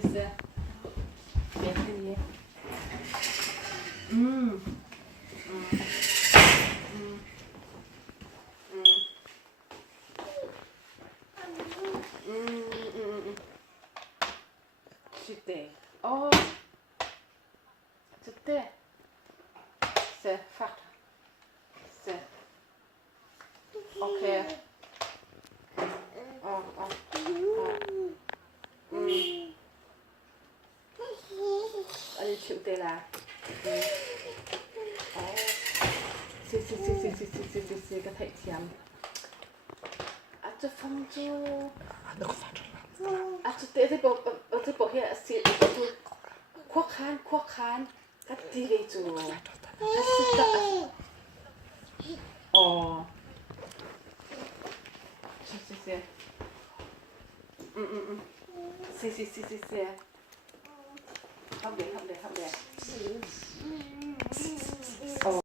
谢谢。也可以。嗯嗯嗯嗯。C'était. Oh, c'était. C'est fort. C'est. Ok. Oh, oh, oh. Allez, chịu tê là. Oh. Xì, cái thầy chém. À, tôi phong chú. À, tôi tê tôi bỏ hiện xì. Tôi khoác khán. Cắt đi gây chú. À, xì tạ. Ồ. Xì. Xì. Không để. Ồ.